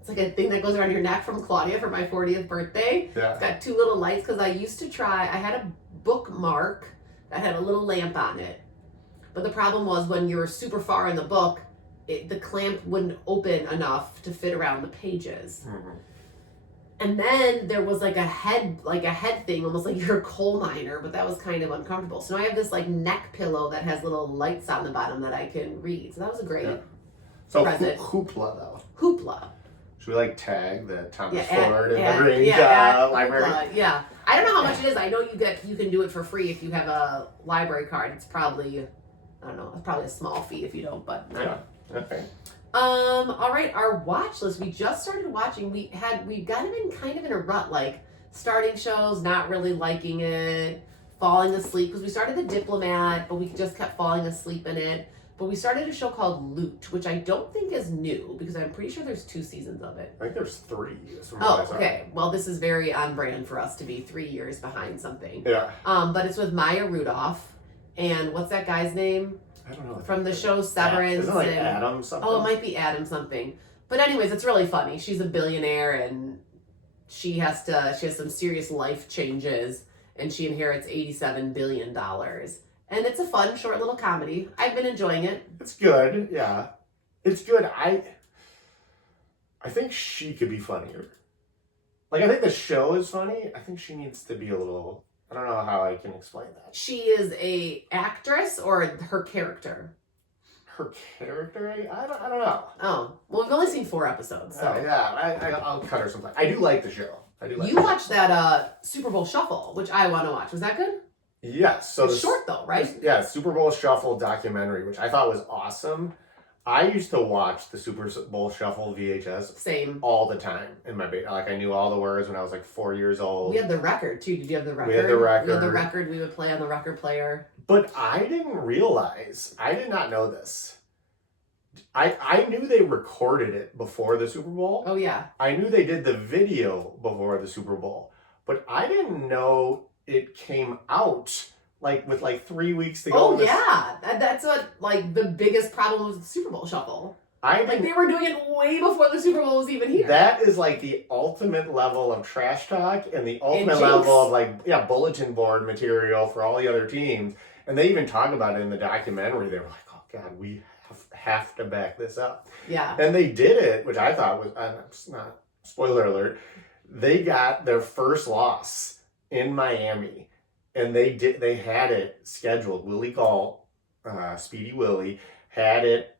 It's like a thing that goes around your neck from Claudia for my 40th birthday. Yeah. It's got 2 little lights because I used to I had a bookmark that had a little lamp on it. But the problem was when you were super far in the book, the clamp wouldn't open enough to fit around the pages. Mm-hmm. And then there was like a head thing, almost like you're a coal miner, but that was kind of uncomfortable. So now I have this like neck pillow that has little lights on the bottom that I can read. So that was a great present. Hoopla though. Hoopla. Should we like tag the Thomas Ford and the Grange library? Yeah. I don't know how much it is. I know you can do it for free if you have a library card. It's probably, I don't know, it's probably a small fee if you don't, but yeah. Okay. All right, our watch list. We just started watching. We got in kind of in a rut, like starting shows, not really liking it, falling asleep, because we started The Diplomat, but we just kept falling asleep in it. But we started a show called Loot, which I don't think is new, because I'm pretty sure there's 2 seasons of it. I think there's 3. Oh, okay. Well, this is very on brand for us to be 3 years behind something. Yeah. But it's with Maya Rudolph, and what's that guy's name? I don't know. From the show Severance. Isn't it like Adam something? Oh, it might be Adam something. But anyways, it's really funny. She's a billionaire and she has some serious life changes and she inherits $87 billion. And it's a fun, short little comedy. I've been enjoying it. It's good, yeah. It's good. I think she could be funnier. Like, I think the show is funny. I think she needs to be a little... I don't know how I can explain that. She is a actress or her character? Her character? I don't know. Oh, well, we've only seen 4 episodes. So. I'll cut her sometime. I do like the show. You watched that Super Bowl Shuffle, which I want to watch. Was that good? Yes. So it's short though, right? Yeah, Super Bowl Shuffle documentary, which I thought was awesome. I used to watch the Super Bowl Shuffle VHS same all the time in my like I knew all the words when I was like 4 years old. We had the record too. Did you have the record? We had the record. We had the record. We would play on the record player. But I didn't realize. I did not know this. I knew they recorded it before the Super Bowl. Oh yeah. I knew they did the video before the Super Bowl. but I didn't know it came out like with like 3 weeks to go. Oh yeah, that's what like the biggest problem was the Super Bowl shuffle. Like they were doing it way before the Super Bowl was even here. That is like the ultimate level of trash talk and the ultimate jinx. level of like bulletin board material for all the other teams. And they even talk about it in the documentary. They were like, "Oh God, we have to back this up." Yeah. And they did it, which I thought was not spoiler alert. They got their first loss in Miami, and they had it scheduled. Willie Galt, Speedy Willie, had it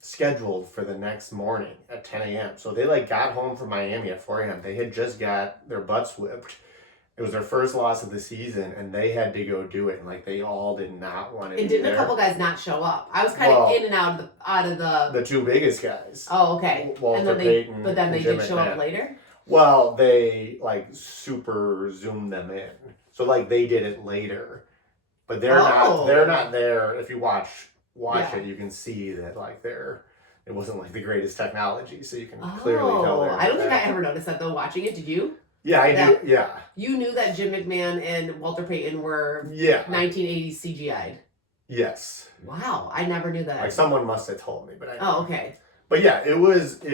scheduled for the next morning at 10 a.m. So they like got home from Miami at 4 a.m. They had just got their butts whipped. It was their first loss of the season, and they had to go do it. And like they all did not want to. And didn't a couple guys not show up? I was kind of in and out of the two biggest guys. Oh, okay. Walter and then Payton, but then they Jim did show McMahon. up later. Well, they like super zoomed them in, so like they did it later, but they're not there. If you watch it, you can see that like it wasn't like the greatest technology, so you can clearly tell. I don't think I ever noticed that though. Watching it, did you? Yeah, I do. Yeah, you knew that Jim McMahon and Walter Payton were 1980s CGI'd. Yes. Wow, I never knew that. Like someone must have told me, but I. Oh, okay. But yeah, it was.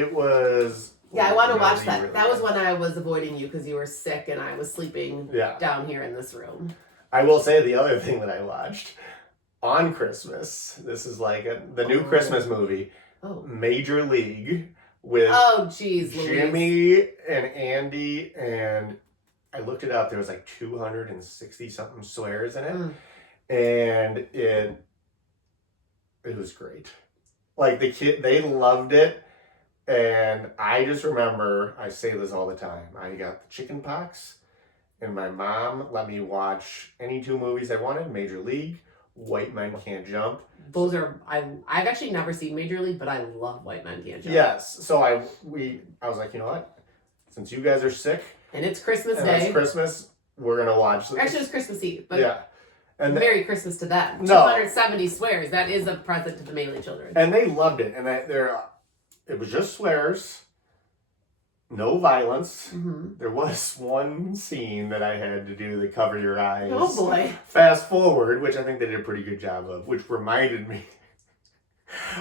Yeah, I want to watch that. Really that was when I was avoiding you because you were sick and I was sleeping down here in this room. I will say the other thing that I watched on Christmas. This is like the new Christmas movie, Major League, with Jimmy and Andy, and I looked it up. There was like 260 something swears in it, and it was great. Like they loved it. And I just remember, I say this all the time, I got the chicken pox, and my mom let me watch any two movies I wanted, Major League, White Men Can't Jump. Those are, I've actually never seen Major League, but I love White Men Can't Jump. Yes, so I was like, you know what, since you guys are sick. And it's Christmas Day. It's Christmas, we're going to watch this. Actually, it's Christmas Eve, but yeah. And Merry Christmas to them. 270 swears, that is a present to the Maley children. And they loved it, and it was just swears, no violence. Mm-hmm. There was one scene that I had to do the cover your eyes. Oh boy. Fast forward, which I think they did a pretty good job of, which reminded me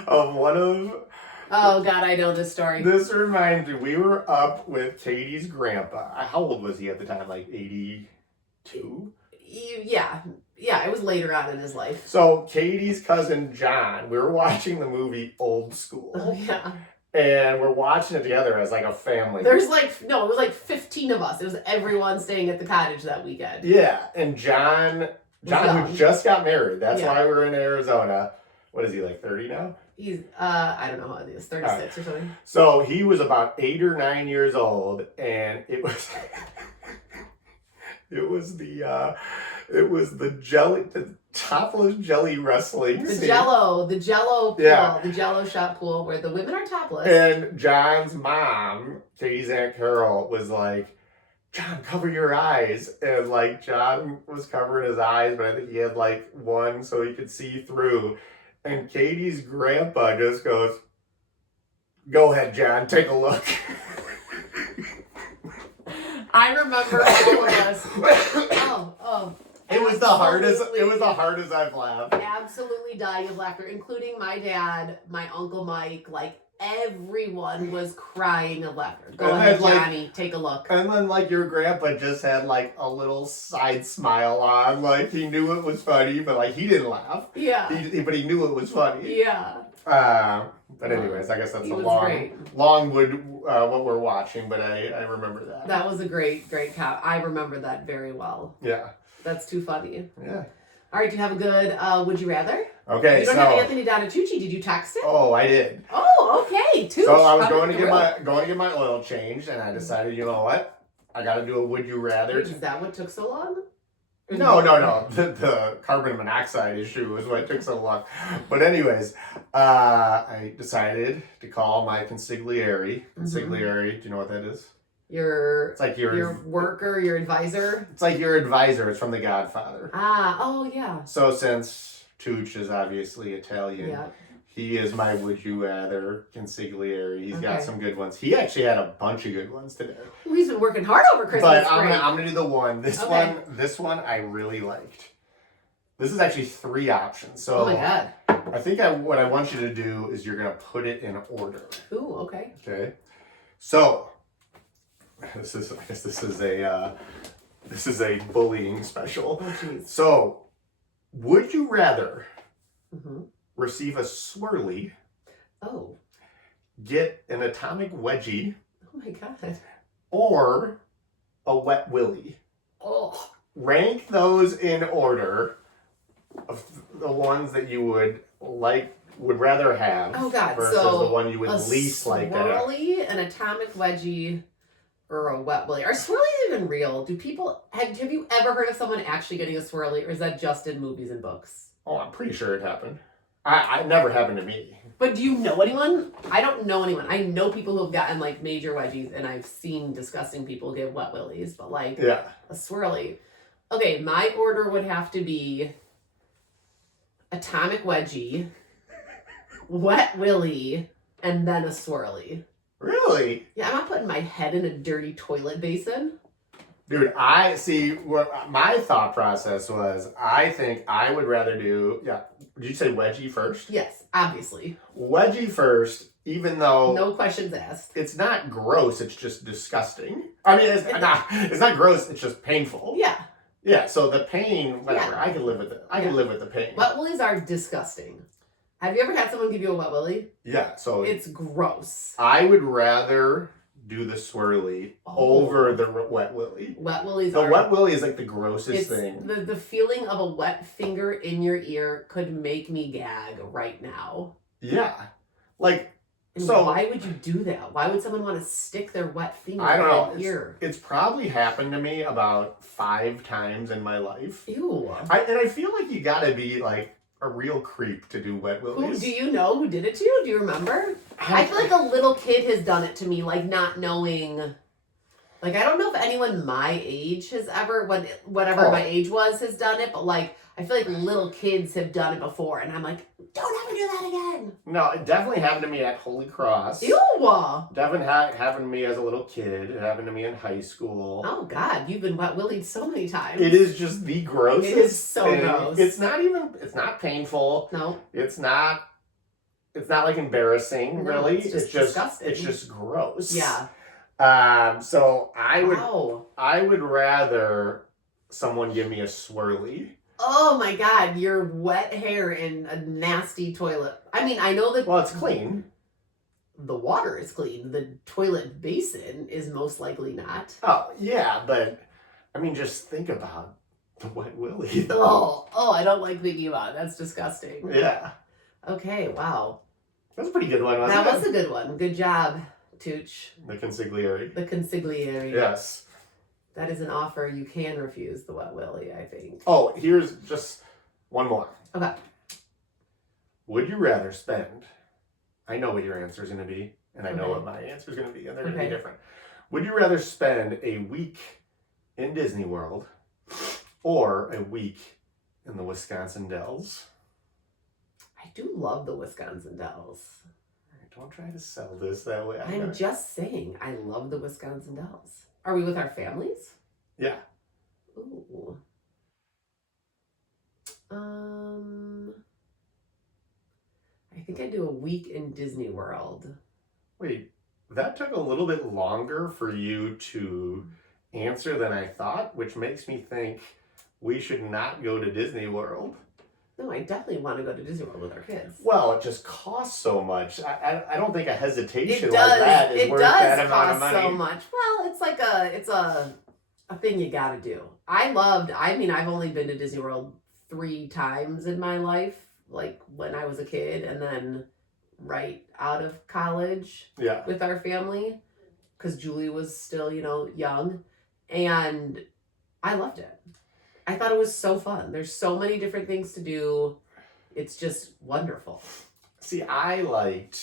of one of... Oh God, I know this story. This reminds me, we were up with Katie's grandpa. How old was he at the time? Like 82? Yeah, it was later on in his life. So Katie's cousin John, we were watching the movie Old School. Oh yeah. And we're watching it together as like a family. It was like 15 of us. It was everyone staying at the cottage that weekend. Yeah, and John who just got married. That's why we're in Arizona. What is he, like 30 now? He's I don't know how old he is, 36 or something. So he was about 8 or 9 years old, and it was the topless jelly wrestling scene. The Jello pool, the Jello shot pool where the women are topless. And John's mom, Katie's Aunt Carol, was like, John, cover your eyes. And like John was covering his eyes, but I think he had like one so he could see through. And Katie's grandpa just goes, go ahead, John, take a look. I remember all of us. It was the hardest I've laughed. Absolutely dying of laughter, including my dad, my Uncle Mike, like everyone was crying of laughter. Go ahead, Johnny, take a look. And then like your grandpa just had like a little side smile on, like he knew it was funny, but like he didn't laugh. Yeah. But he knew it was funny. Yeah. But anyways, I guess that's what we're watching, but I remember that. That was a great I remember that very well. Yeah. That's too funny. Yeah. All right, do you have a good Would You Rather? Okay, you don't have Anthony Donatucci. Did you text it? Oh, I did. Oh, okay. Tooch, so I was going to get my oil changed, and I decided, you know what? I got to do a Would You Rather. Is that what took so long? No. The carbon monoxide issue is what took so long. But anyways, I decided to call my consigliere. Consigliere, do you know what that is? It's like your worker, your advisor. It's like your advisor. It's from The Godfather. Oh yeah. So since Tooch is obviously Italian, He is my would you rather consigliere. He's got Okay. some good ones. He actually had a bunch of good ones today. Well, he's been working hard over Christmas But break. I'm gonna do the one. Okay. This one I really liked. This is actually 3 options. So Oh my god. I think what I want you to do is you're gonna put it in order. Ooh, okay. Okay. So I guess this is a bullying special. Oh jeez. So would you rather Mm-hmm. receive a swirly, Oh. get an atomic wedgie, Oh my god. or a wet willy? Oh. Rank those in order of the ones that you would rather have. Oh god. Versus So the one you would a least like to have. swirly, an atomic wedgie, or a wet willy. Are swirlies even real? Do people have you ever heard of someone actually getting a swirly, or is that just in movies and books? Oh, I'm pretty sure it happened. It never happened to me. But do you know anyone? I don't know anyone. I know people who have gotten like major wedgies, and I've seen disgusting people give wet willies, but like Yeah. a swirly. Okay, my order would have to be atomic wedgie, wet willy, and then a swirly. Really? Yeah, I'm not putting my head in a dirty toilet basin. Dude, I see what my thought process was. I think I would rather do, did you say wedgie first? Yes, obviously. Wedgie first, even though No questions asked. it's not gross, it's just disgusting. I mean, it's not gross, it's just painful. Yeah, Yeah, so the pain, whatever, Yeah. I can live with it. I can live with the pain. wet willies are disgusting. Have you ever had someone give you a wet willy? Yeah, so It's gross. I would rather do the swirly Oh. over the wet willy. Wet willies The are... wet willy is like the grossest It's thing. the feeling of a wet finger in your ear could make me gag right now. Yeah. Like, And So- why would you do that? Why would someone want to stick their wet finger I don't know. in your ear? It's probably happened to me about 5 times in my life. Ew. And I feel like you gotta be like a real creep to do wet Who willies. do you know who did it to you? Do you remember? I feel like a little kid has done it to me, like not knowing. Like I don't know if anyone my age has ever, whatever Oh. my age was, has done it. But like I feel like little kids have done it before, and I'm like, don't ever do that again. No, it definitely happened to me at Holy Cross. Ew. Definitely happened to me as a little kid. It happened to me in high school. Oh God, you've been wet willied so many times. It is just the grossest It is so thing. gross. It's not painful. No. It's not like embarrassing, No, really. it's just just disgusting. It's just gross. Yeah. So I Wow. would rather someone give me a swirly. Oh my God, your wet hair in a nasty toilet. I mean, I know that Well, it's clean. the water is clean. The toilet basin is most likely not. Oh, yeah, but I mean, just think about the wet willy. Oh, I don't like thinking about it. That's disgusting. Yeah. Okay, wow. That's a pretty good one, wasn't That it? was a good one. Good job, Tooch. The consigliere. The consigliere. Yes. That is an offer you can refuse, the wet willy, I think. Oh, here's just one more. Okay. Would you rather spend, I know what your answer is going to be, and I know Okay. what my answer is going to be, and they're going to Okay. be different. Would you rather spend a week in Disney World or a week in the Wisconsin Dells? I do love the Wisconsin Dells. Don't try to sell this that way. I'm just saying, I love the Wisconsin Dells. Are we with our families? Yeah. Ooh. I think I'd do a week in Disney World. Wait, that took a little bit longer for you to answer than I thought, which makes me think we should not go to Disney World. No, I definitely want to go to Disney World with our kids. Well, it just costs so much. I don't think a hesitation It like does. that is It worth that does amount of cost money. so much. Well, it's a thing you got to do. I've only been to Disney World 3 times in my life, like when I was a kid, and then right out of college. Yeah. With our family because Julie was still, young, and I loved it. I thought it was so fun. There's so many different things to do. It's just wonderful. See, I like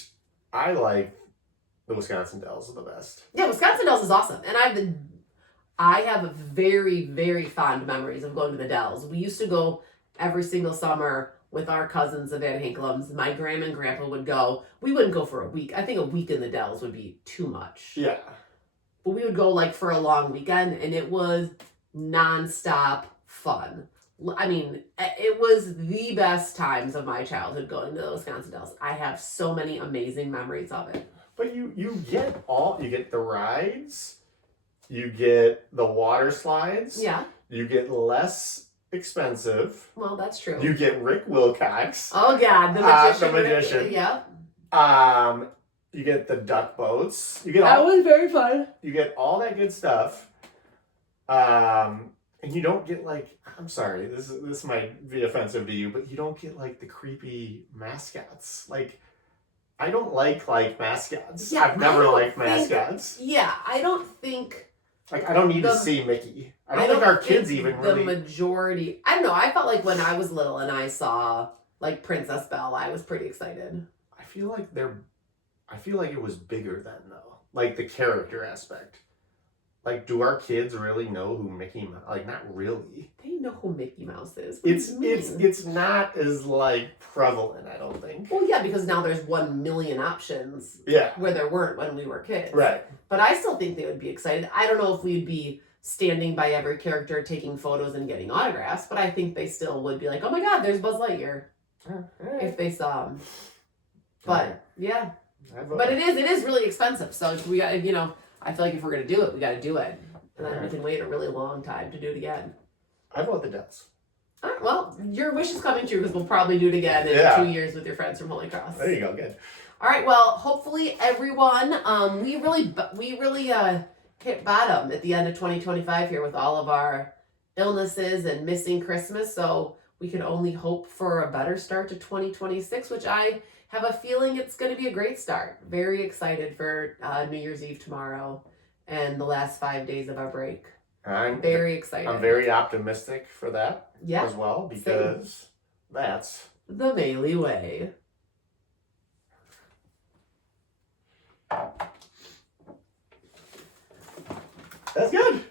the Wisconsin Dells the best. Yeah, Wisconsin Dells is awesome, and I have very, very fond memories of going to the Dells. We used to go every single summer with our cousins, the Van Hankelums, my grandma and grandpa would go. We wouldn't go for a week. I think a week in the Dells would be too much. Yeah. But we would go like for a long weekend, and it was nonstop fun. I mean, it was the best times of my childhood going to the Wisconsin Dells. I have so many amazing memories of it. But you get the rides, you get the water slides. Yeah. You get less expensive. Well, that's true. You get Rick Wilcox. Oh God, the magician. The magician. Yeah. You get the duck boats. You get that was very fun. You get all that good stuff. And you don't get like, I'm sorry, this might be offensive to you, but you don't get like the creepy mascots. Like, I don't like mascots. Yeah, I've never liked mascots. Yeah, I don't think. Like, I don't need to see Mickey. I don't think our kids even really. The majority. I don't know. I felt like when I was little and I saw like Princess Belle, I was pretty excited. I feel like it was bigger then though. Like the character aspect. Like, do our kids really know who Mickey Mouse? Like, not really. They know who Mickey Mouse is. It's not as like prevalent, I don't think. Well, yeah, because now there's 1 million options. Yeah. Where there weren't when we were kids. Right. But I still think they would be excited. I don't know if we'd be standing by every character taking photos and getting autographs, but I think they still would be like, "Oh my God, there's Buzz Lightyear," if they saw him. But yeah, but it is really expensive. So we got, I feel like if we're gonna do it, we got to do it, and then we can wait a really long time to do it again. I vote the Dells. All right, well, your wish is coming true because we'll probably do it again in 2 years with your friends from Holy Cross. There you go, good. All right, well, hopefully everyone, we really hit bottom at the end of 2025 here with all of our illnesses and missing Christmas. So we can only hope for a better start to 2026, which I have a feeling it's going to be a great start. Very excited for New Year's Eve tomorrow and the last 5 days of our break. I'm very excited. I'm very optimistic for that Yeah, as well because that's the Maley way. That's good.